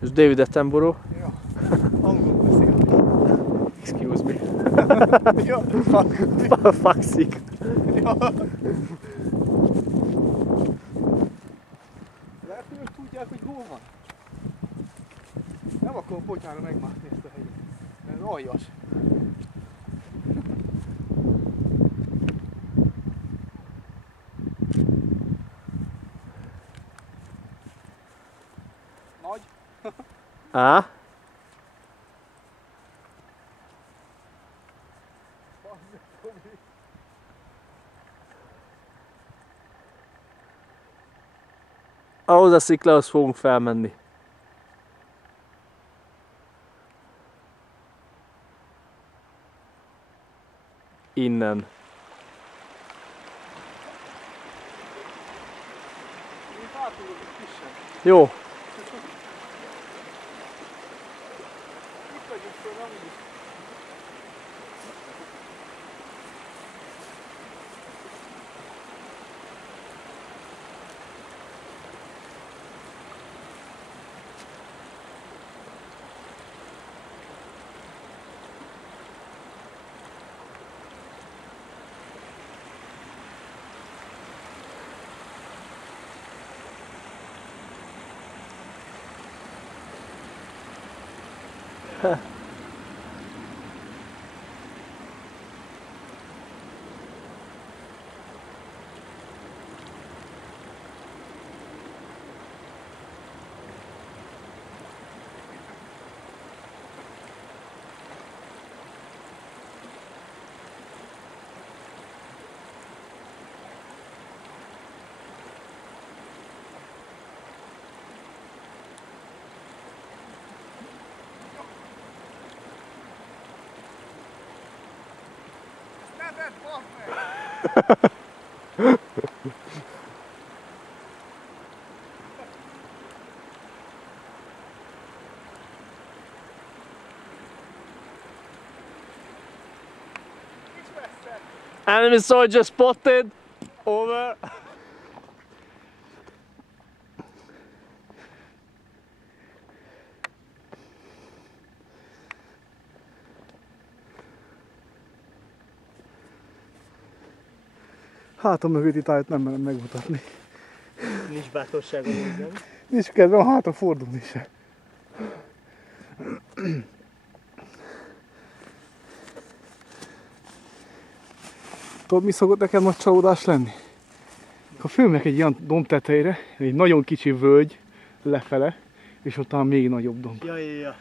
És David Attenborough. Ja, angolul beszél. Excuse me. Ja, fuck. Faxik. Ja. Lehet, hogy most tudják, hogy hol van. Nem akarom potyára megmászni ezt a hegyet. Ez aljas. Nagy. Á? Ahhoz a sziklához fogunk felmenni. Innen. Jó. Enemy soldier spotted. Over. Hátam mögötti tájat nem merem megmutatni. Nincs bátorságom, nem? Nincs kedvem hátra fordulni se. Tudod, mi szokott nekem nagy csalódás lenni? Ha fölmegyek egy ilyen domb tetejére, egy nagyon kicsi völgy lefele, és utána még nagyobb domb. Ja.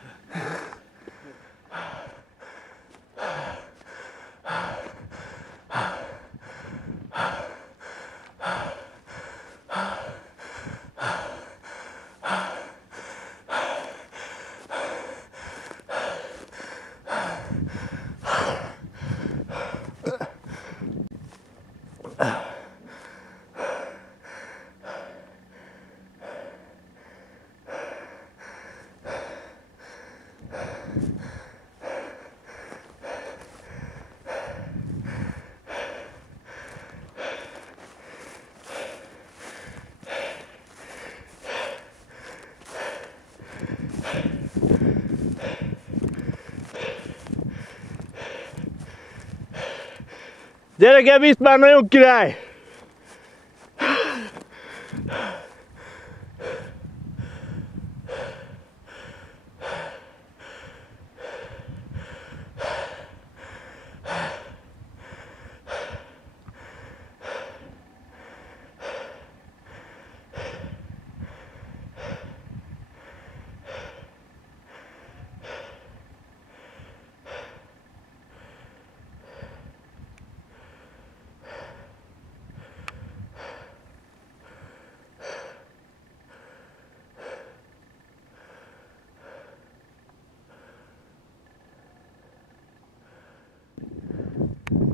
Gyerekem, itt már nagyon király!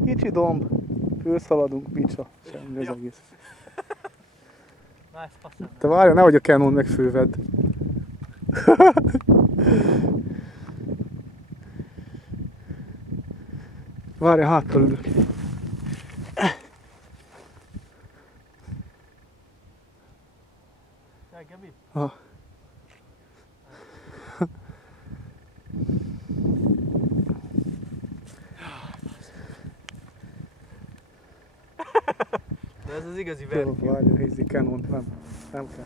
Kicsi domb, fölszaladunk, picsa, semmi az egész. Te várja, nehogy a Canon megfővedd. Várja, háttal ülök. Gabi? Ha. Ez az igazi Jó, vertió. várj, Easy Canon, nem kell.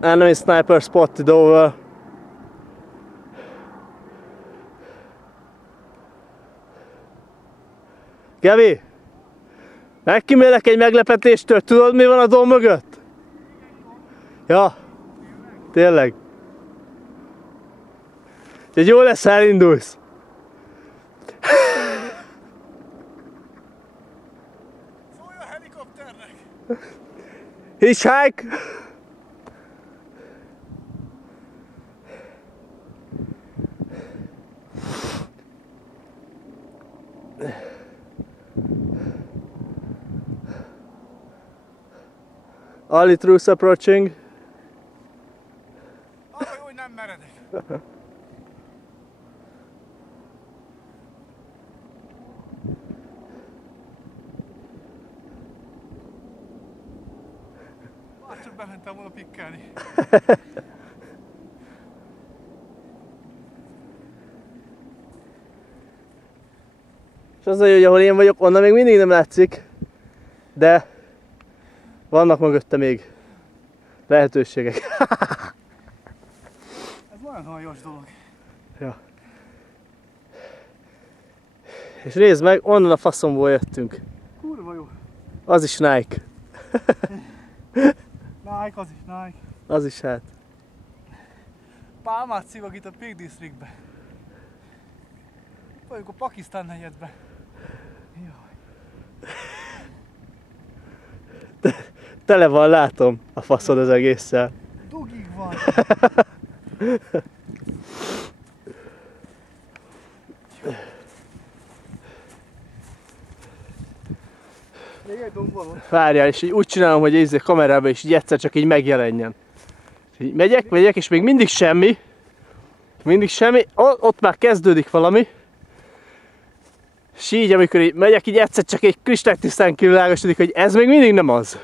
Enemy sniper spotted over. Gabi! Megkímélek egy meglepetéstől, tudod mi van a dom mögött? Ja, tényleg. Úgyhogy jó lesz, ha elindulsz. Szólj a helikopternek! Hitchhike! Ali troops approaching. Hogy nem meredek. Csak bementem volna pikkelni. És az a jó, hogy ahol én vagyok, onnan még mindig nem látszik, de vannak mögötte még lehetőségek. Ez olyan hajós dolog. Ja. És nézd meg, onnan a faszomból jöttünk. Kurva jó. Az is Nike. Nike, az is Nike. Az is hát. Pálmát szívok itt a Peak Districtbe. Vagyunk a Pakisztán negyedbe. Jaj. Tele van, látom a faszod az egésszel. Dugig van. Még egy domb van. Várjál, és így úgy csinálom, hogy így kamerába is így egyszer csak így megjelenjen. Így megyek, és még mindig semmi. Mindig semmi. Ott már kezdődik valami. És így, amikor így megyek, így egyszer csak egy kristálytisztán kivilágosodik, hogy ez még mindig nem az.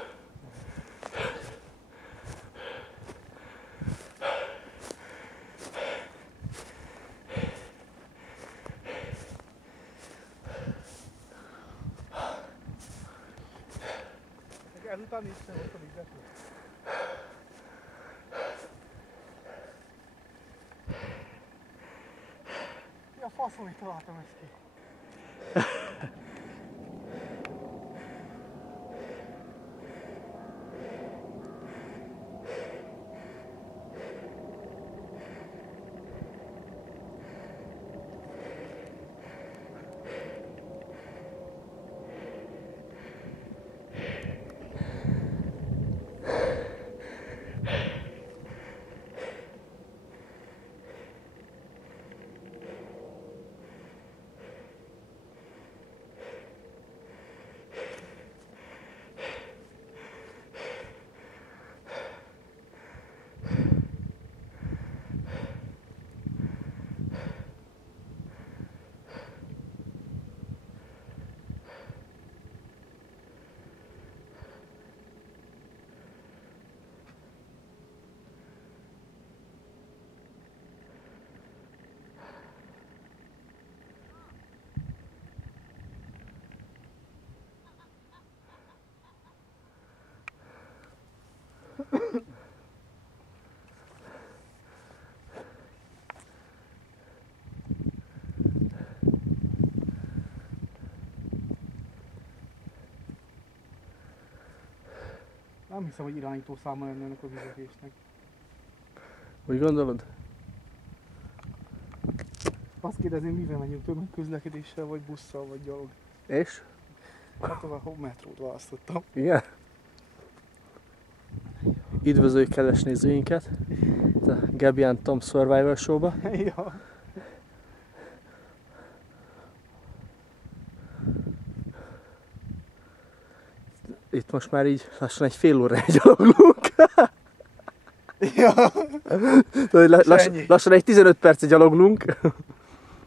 Ezután is nem ott a vizet. Mi a faszom, hogy találtam ezt ki? Nem hiszem, hogy irányító száma lenne ennek a vezetésnek. Úgy gondolod? Azt kérdezném, mivel menjünk, tömegközlekedéssel, vagy busszal, vagy gyalog. És? Hát a metrót választottam. Igen? Üdvözöljük kedves nézőinket a Gabi and Tom Survival Show-ba. Ja. Itt most már így lassan egy fél óra gyaloglunk. Ja. Lassan egy 15 perc gyaloglunk.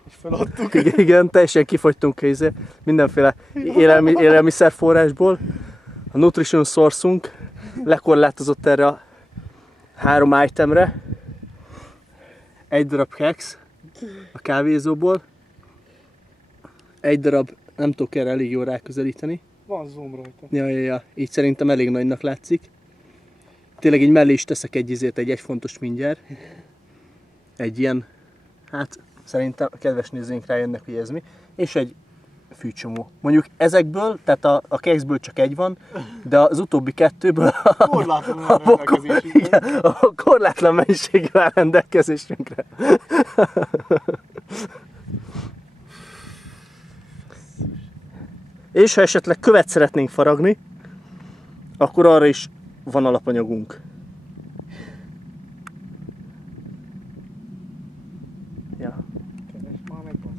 És feladtuk. Igen, teljesen kifogytunk mindenféle élelmiszerforrásból. A nutrition source-unk lekorlátozott erre a 3 itemre. Egy darab kex, a kávézóból. Egy darab, nem tudok erre elég jól ráközelíteni. Van zoom rajta. Ja. Így szerintem elég nagynak látszik. Tényleg így mellé is teszek egy fontos mindjárt. Egy ilyen, hát szerintem a kedves nézőink rájönnek, hogy ez mi. És egy fűcsomó. Mondjuk ezekből, tehát a kekszből csak egy van, de az utóbbi kettőből a korlátlan mennyiség áll rendelkezésünkre. És ha esetleg követ szeretnénk faragni, akkor arra is van alapanyagunk. Ja. Keresd már meg, bazd.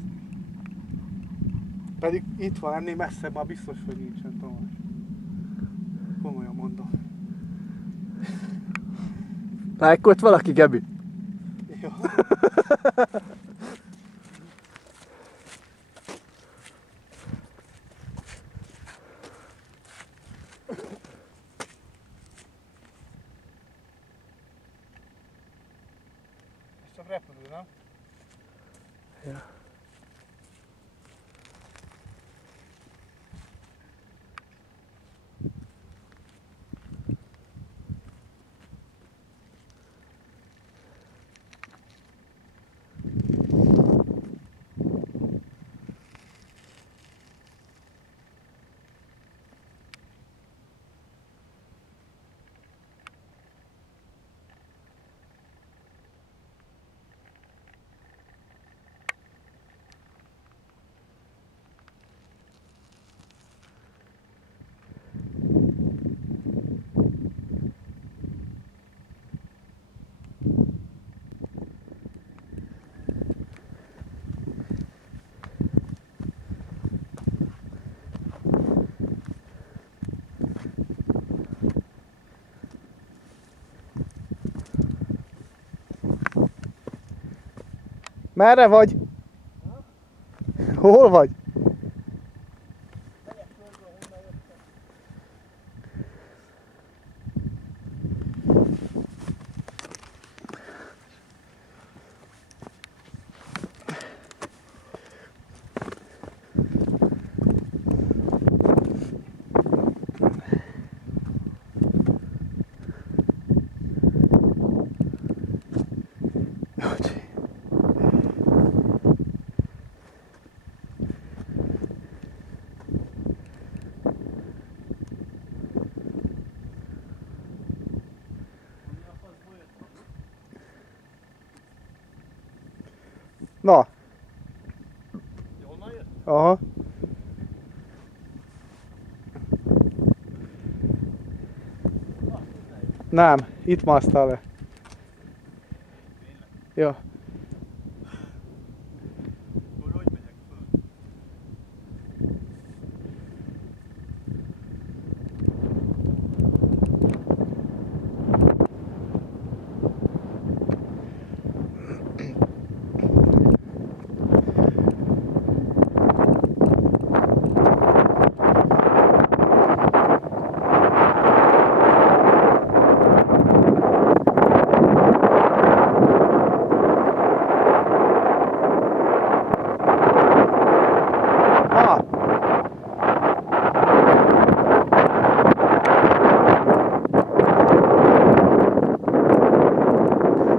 Pedig itt van, ennél messzebb már biztos, hogy nincsen, Tamás. Komolyan mondom. Lájkolt valaki, Gebi? Jó. Ez csak repülő, nem? Ja. Merre vagy? Hol vagy? Na. Aha. Nem, itt másztál le. Ja.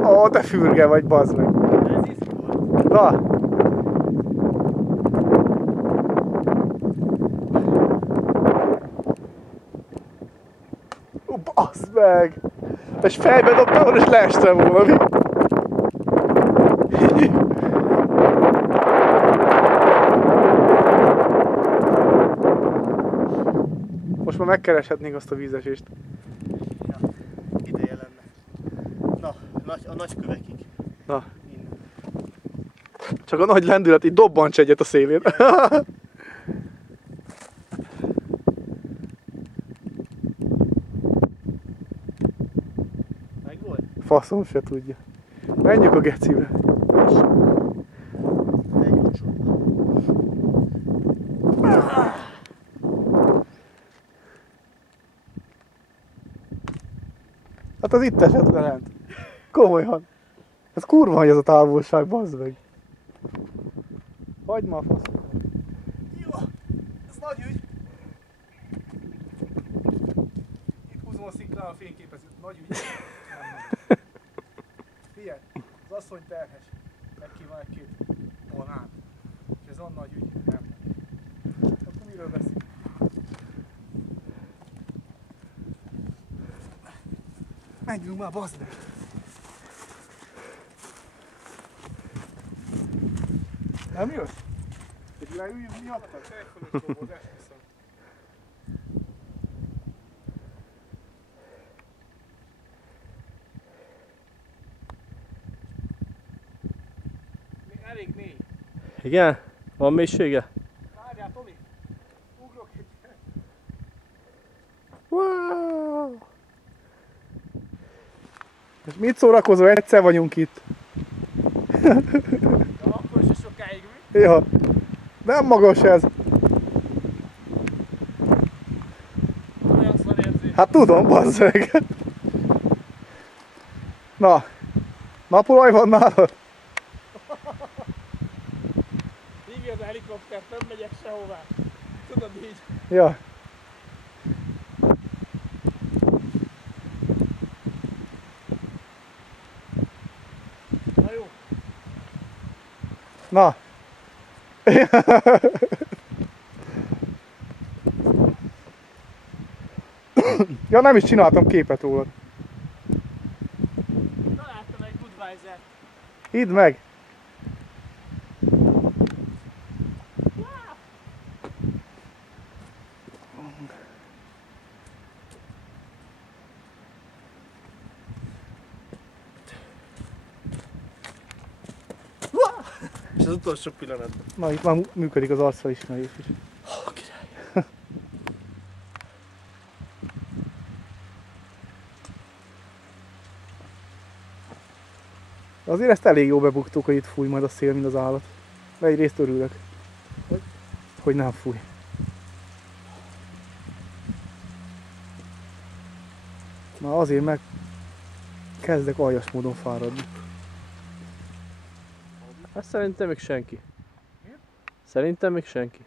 Ó, te fürge vagy, bazd meg. Na. Ó, bazd meg. És fejbe dobtam, és leestem volna, mi? Most már megkereshetnénk azt a vízesést. Ja, ideje lenne. Na, a nagy kövekig. Na. Csak a nagy lendület, így dobbants egyet a szélén. Meg volt? Faszom se tudja. Menjünk a gecibe. Hát az itt esett le lent. Komolyan. Ez kurva, hogy ez a távolság, bazd meg. Hagyd már a faszot. Jó, ez nagy ügy. Itt húzom a sziklán a fényképezőt. Nagy ügy. Figyelj, az asszony terhes. Neki van egy-két banán. És ez olyan nagy ügy, nem megy. Akkor miről beszélünk? Menjünk már, baszd meg! Nem jössz? Egy leüljünk miattad? Egy fölött dobod, esküszöm. Elég mély. Igen? Van mélysége? Várjál, Tomi! Ugrok egyet! Wow! És mit szórakozol? Egyszer vagyunk itt. Ja, akkor se sokáig mi? Ja. Nem magas ez. Olyan szar érzés. Hát tudom, bazzeg. Na. Napolaj van nálad? Hívja a helikoptert, nem megyek sehová. Tudod így. Ja. Na jó. Na. Ja, nem is csináltam képet rólad. Találtam egy Budweiser. Hidd meg. És az utolsó pillanatban. Na, itt már működik az arcfelismerés is. Oh, király. Azért ezt elég jó bebuktuk, hogy itt fúj majd a szél, mint az állat. De egyrészt örülök, hogy nem fúj. Na azért meg kezdek aljas módon fáradni. Hát szerintem még senki. Szerintem még senki.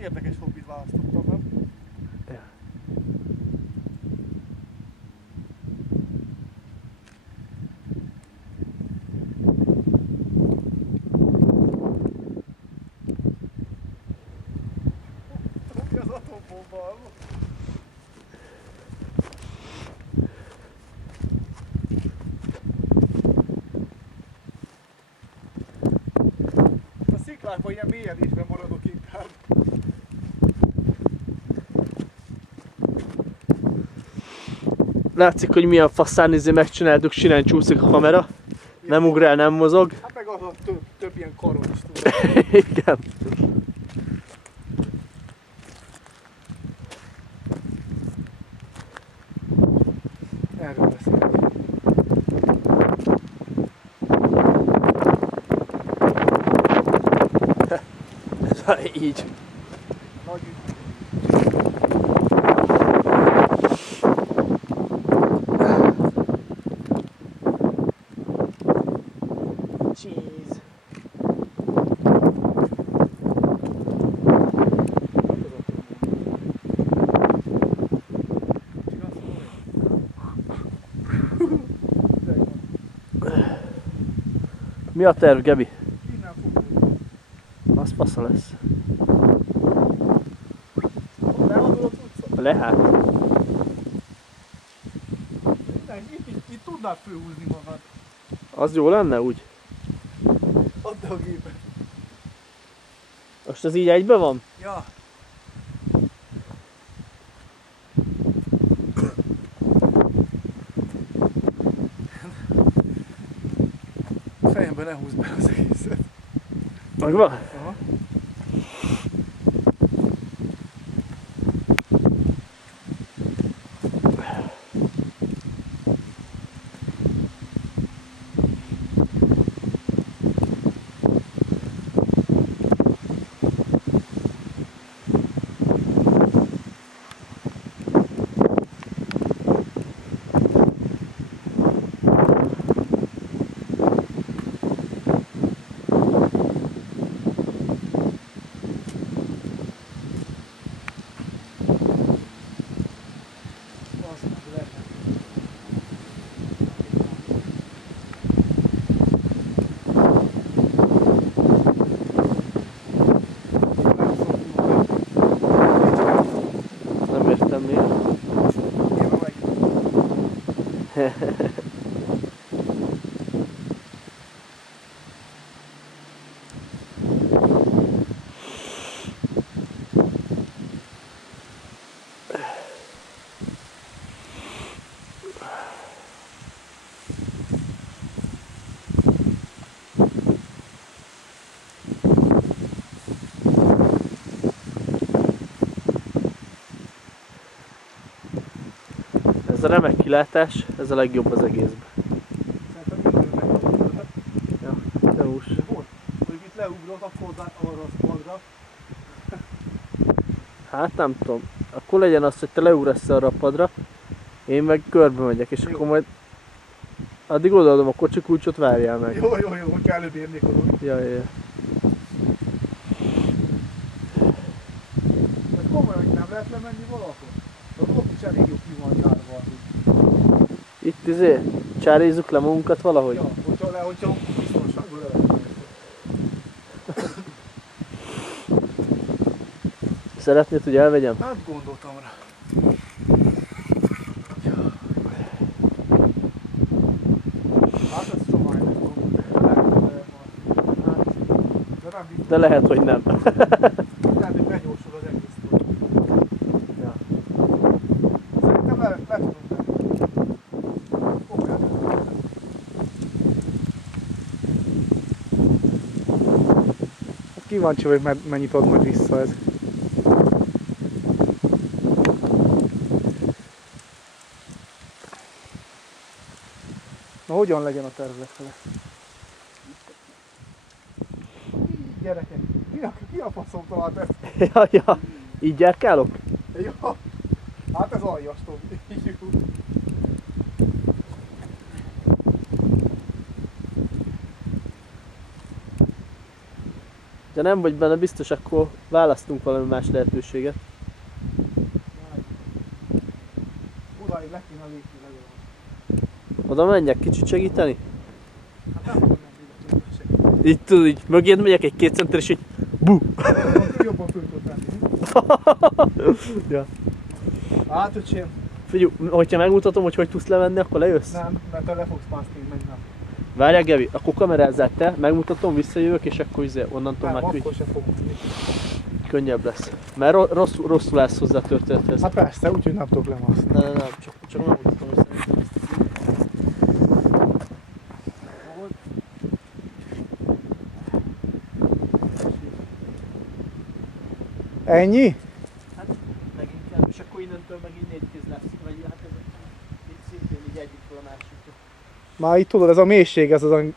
Érdekes hobbit választottam, nem? Ja. Mi az atombomba? A sziklákban ilyen mélyedésben maradok inkább. Látszik, hogy milyen faszán megcsináltuk, sinen csúszik a kamera. Nem ugrál, nem mozog. Hát meg az a több ilyen karon is tudod. Igen. Erről beszélek. Így. Nagy ügy. Cheese. Mi a terv, Gebi? Innen fogunk. Az fasza lesz. Leadod a cuccot? Lehet. Itt tudnád fölhúzni magad. Az jó lenne úgy? Add a gépet. Most ez így egyben van? Ja. Fejemben ne húzd be az egészet. Megvan? Aha. Nem értem miért. Ez a remek kilátás, ez a legjobb az egészben. Ja, gyanús. Hogy itt leugrok, akkor arra a padra. Hát nem tudom. Akkor legyen az, hogy te leugrasz arra a padra, én meg körbe megyek, és akkor majd addig odaadom a kocsikulcsot, várjál meg. Jó, hogy előbb érnék oda. Ja. De komolyan, hogy nem lehet lemenni valahol? Ott is elég jó ki van járva. Itt csárézzuk le magunkat valahogy. Ja, hogyha biztonságban le lehet. Szeretnéd, hogy elvegyem? Hát gondoltam rá. Hát ez szabály, nem tudom. De lehet, hogy nem. Lehet, hogy begyorsul az egész dolog. Ja. Szerintem le tudunk menni. Kíváncsi vagyok, mennyit ad majd vissza ez. Na, hogyan legyen a terv lefele? Gyerekek, ki a faszom talált ezt? Ja. Így járkálok? Ja, hát ez aljastó. De nem vagy benne biztos, akkor választunk valami más lehetőséget. Odáig le kéne lépni legalább. Oda menjek kicsit segíteni? Hát nem fogom nem segíteni. Így tudod, így mögéd megyek egy 2 center és így bu! Jobban föl tudod tenni. Ja. Hát, öcsém. Figyelj, hogyha megmutatom, hogy tudsz levenni, akkor lejössz? Nem, mert te le fogsz mászni, meg nem. Várjál, Gevi, akkor kamerázzál te, megmutatom, visszajövök, és akkor onnantól Nem, már akkor sem fogunk tudni. könnyebb lesz. Mert rosszul állsz hozzá a történethez. Hát persze, úgyhogy nem tudok lemászni. Nem, csak megmutatom, hogy szerintem ezt így. Ennyi? Hát leginkább, és akkor innentől meg így 4 kéz lesz, vagy hát ez így szintén így egyikről a másikra. Már itt tudod, ez a mélység, ez az, ami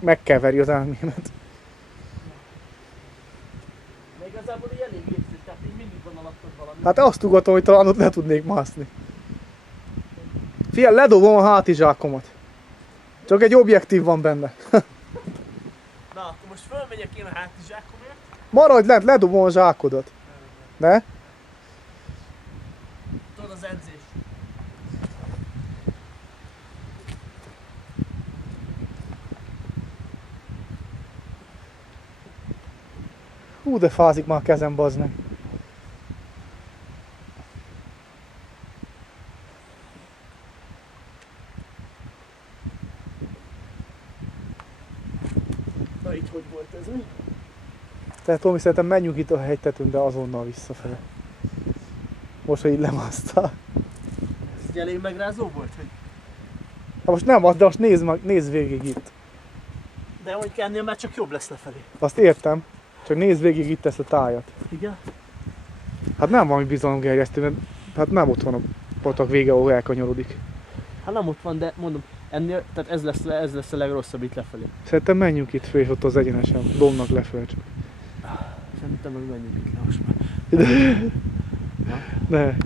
megkeveri az elmémet. De igazából így elég érzés, tehát így mindig van alattad valami. Hát azt ugatom, hogy talán ott le tudnék mászni. Figyelj, ledobom a hátizsákomat. Csak egy objektív van benne. Na, akkor most fölmegyek én a hátizsákomért. Maradj lent, ledobom a zsákodat. Ne? Tudod, az edzés. Hú, de fázik már a kezem, bazd meg. Na így hogy volt ez mi? Tehát Tomi, szerintem menjünk itt a hegytetőn, de azonnal visszafele. Most, hogy így lemásztál. Ez egy elég megrázó volt, hogy... Hát most nem, de most nézd végig itt. De hogy ennél már csak jobb lesz lefelé. Azt értem, csak nézd végig itt ezt a tájat. Igen? Hát nem valami bizalomgerjesztő, mert hát nem ott van a patak vége, ahol elkanyarodik. Hát nem ott van, de mondom, ennél, tehát ez lesz a legrosszabb itt lefelé. Szerintem menjünk itt föl, és ott az egyenesen domnak lefelé csak. Szerintem meg menjünk itt le most már. Ne.